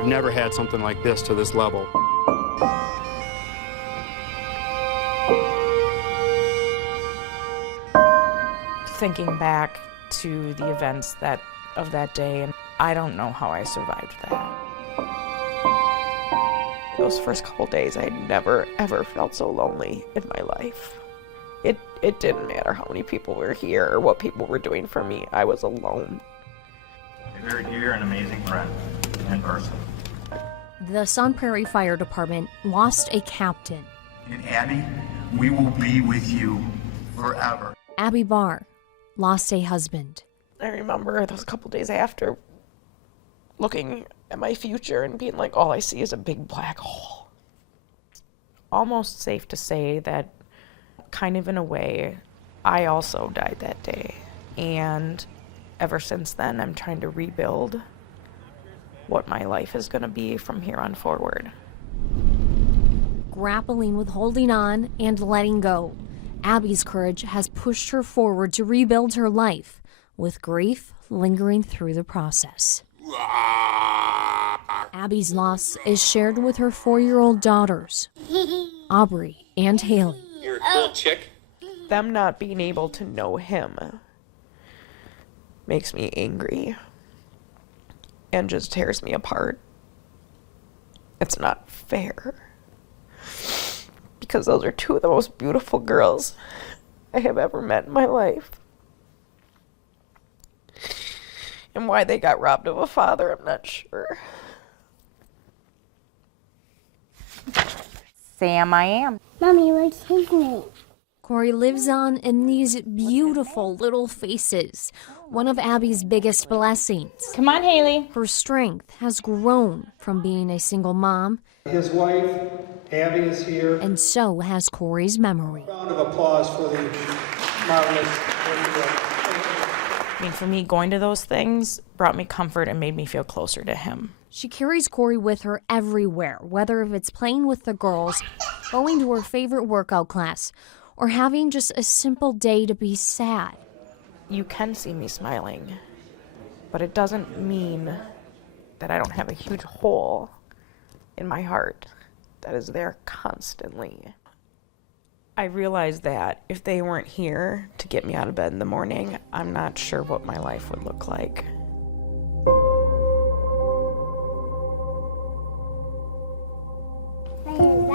I've never had something like this to this level. Thinking back to the events of that day, and I don't know how I survived that. Those first couple days, I had never, ever felt so lonely in my life. It didn't matter how many people were here or what people were doing for me. I was alone. A very dear and amazing friend in person. The Sun Prairie Fire Department lost a captain. And Abby, we will be with you forever. Abby Barr lost a husband. I remember those couple days after looking at my future and being like, all I see is a big black hole. Almost safe to say that, kind of in a way, I also died that day. And ever since then, I'm trying to rebuild what my life is going to be from here on forward. Grappling with holding on and letting go, Abby's courage has pushed her forward to rebuild her life, with grief lingering through the process. Abby's loss is shared with her 4-year-old daughters, Aubrey and Haley. You're a cool chick. Them not being able to know him makes me angry and just tears me apart. It's not fair, because those are two of the most beautiful girls I have ever met in my life. And why they got robbed of a father, I'm not sure. Sam, I am. Mommy, what's his name? Corey lives on in these beautiful little faces, one of Abby's biggest blessings. Come on, Haley. Her strength has grown from being a single mom. His wife, Abby, is here. And so has Corey's memory. Round of applause for the marvelous. I mean, for me, going to those things brought me comfort and made me feel closer to him. She carries Corey with her everywhere, whether if it's playing with the girls, going to her favorite workout class, or having just a simple day to be sad. You can see me smiling, but it doesn't mean that I don't have a huge hole in my heart that is there constantly. I realized that if they weren't here to get me out of bed in the morning, I'm not sure what my life would look like. Sam,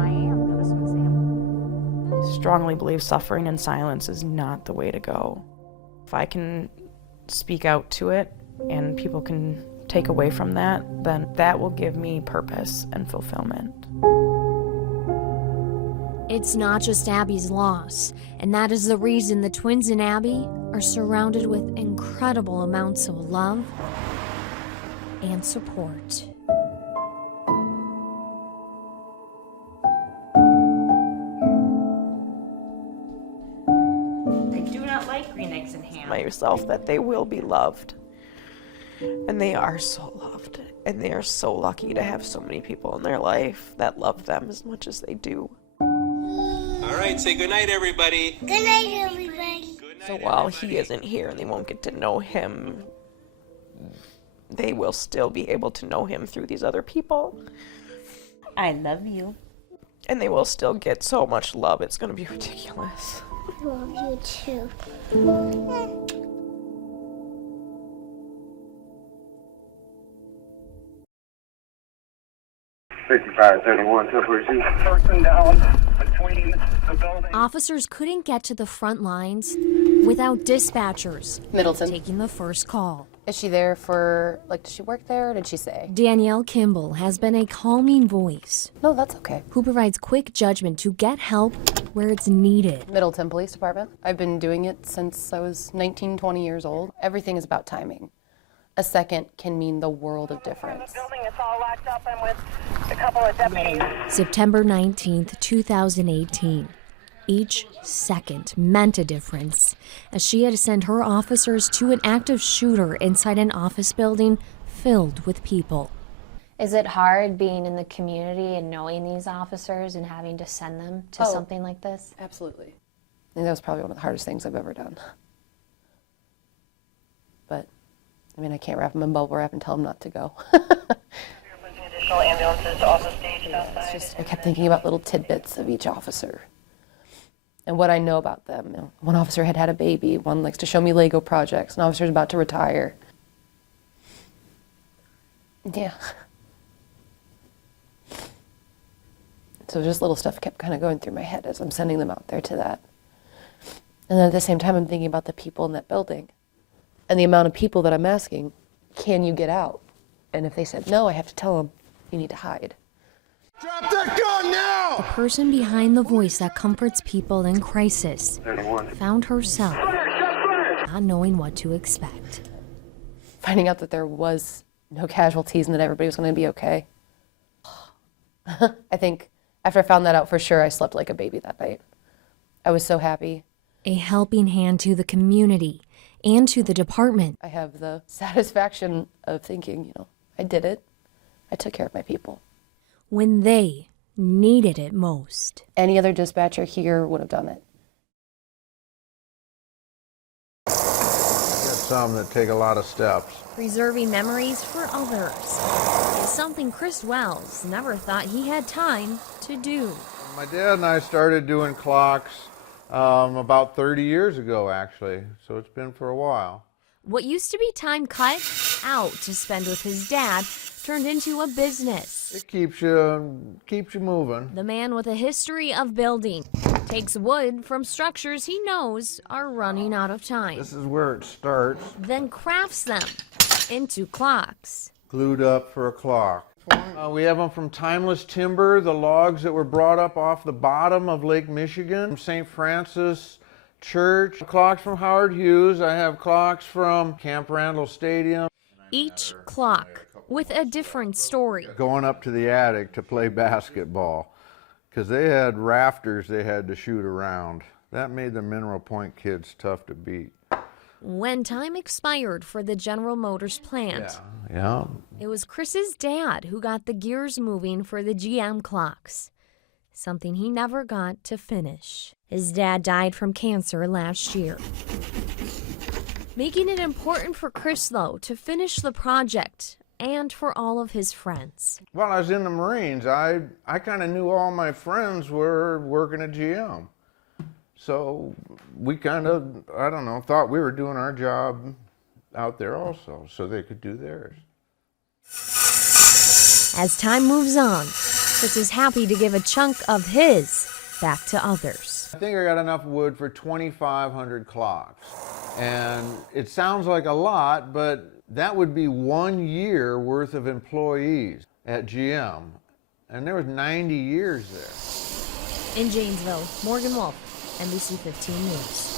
I am. No, this one's Sam. I strongly believe suffering in silence is not the way to go. If I can speak out to it and people can take away from that, then that will give me purpose and fulfillment. It's not just Abby's loss, and that is the reason the twins and Abby are surrounded with incredible amounts of love and support. I do not like green eggs and ham. Myself that they will be loved, and they are so loved, and they are so lucky to have so many people in their life that love them as much as they do. All right, say goodnight, everybody. Good night, everybody. So while he isn't here and they won't get to know him, they will still be able to know him through these other people. I love you. And they will still get so much love, it's going to be ridiculous. I love you too. 5531, separation. Person down between the building. Officers couldn't get to the front lines without dispatchers Middleton. taking the first call. Is she there for, does she work there, or did she say? Danielle Kimball has been a calming voice No, that's okay. who provides quick judgment to get help where it's needed. Middleton Police Department. I've been doing it since I was 19, 20 years old. Everything is about timing. A second can mean the world of difference. Building is all locked up and with a couple of deputies. September 19th, 2018. Each second meant a difference, as she had to send her officers to an active shooter inside an office building filled with people. Is it hard being in the community and knowing these officers and having to send them to something like this? Absolutely. And that was probably one of the hardest things I've ever done. But I mean, I can't wrap them in bubble wrap and tell them not to go. Additional ambulances to also stage outside. It's just, I kept thinking about little tidbits of each officer and what I know about them. You know, one officer had had a baby, one likes to show me Lego projects, an officer's about to retire. Yeah. So just little stuff kept kind of going through my head as I'm sending them out there to that. And then at the same time, I'm thinking about the people in that building and the amount of people that I'm asking, can you get out? And if they said no, I have to tell them, you need to hide. Drop that gun now! The person behind the voice that comforts people in crisis found herself not knowing what to expect. Finding out that there was no casualties and that everybody was going to be okay. I think after I found that out for sure, I slept like a baby that night. I was so happy. A helping hand to the community and to the department. I have the satisfaction of thinking, you know, I did it. I took care of my people. When they needed it most. Any other dispatcher here would have done it. There's some that take a lot of steps. Preserving memories for others is something Chris Wells never thought he had time to do. My dad and I started doing clocks about 30 years ago, actually, so it's been for a while. What used to be time cut out to spend with his dad turned into a business. It keeps you moving. The man with a history of building takes wood from structures he knows are running out of time. This is where it starts. Then crafts them into clocks. Glued up for a clock. We have them from timeless timber, the logs that were brought up off the bottom of Lake Michigan, from St. Francis Church. Clocks from Howard Hughes. I have clocks from Camp Randall Stadium. Each clock with a different story. Going up to the attic to play basketball because they had rafters they had to shoot around. That made the Mineral Point kids tough to beat. When time expired for the General Motors plant, Yeah. it was Chris's dad who got the gears moving for the GM clocks, something he never got to finish. His dad died from cancer last year. Making it important for Chris, though, to finish the project and for all of his friends. Well, I was in the Marines. I kind of knew all my friends were working at GM. So we kind of, I don't know, thought we were doing our job out there also, so they could do theirs. As time moves on, Chris is happy to give a chunk of his back to others. I think I got enough wood for 2,500 clocks. And it sounds like a lot, but that would be 1 year worth of employees at GM. And there was 90 years there. In Janesville, Morgan Wolfe, NBC 15 News.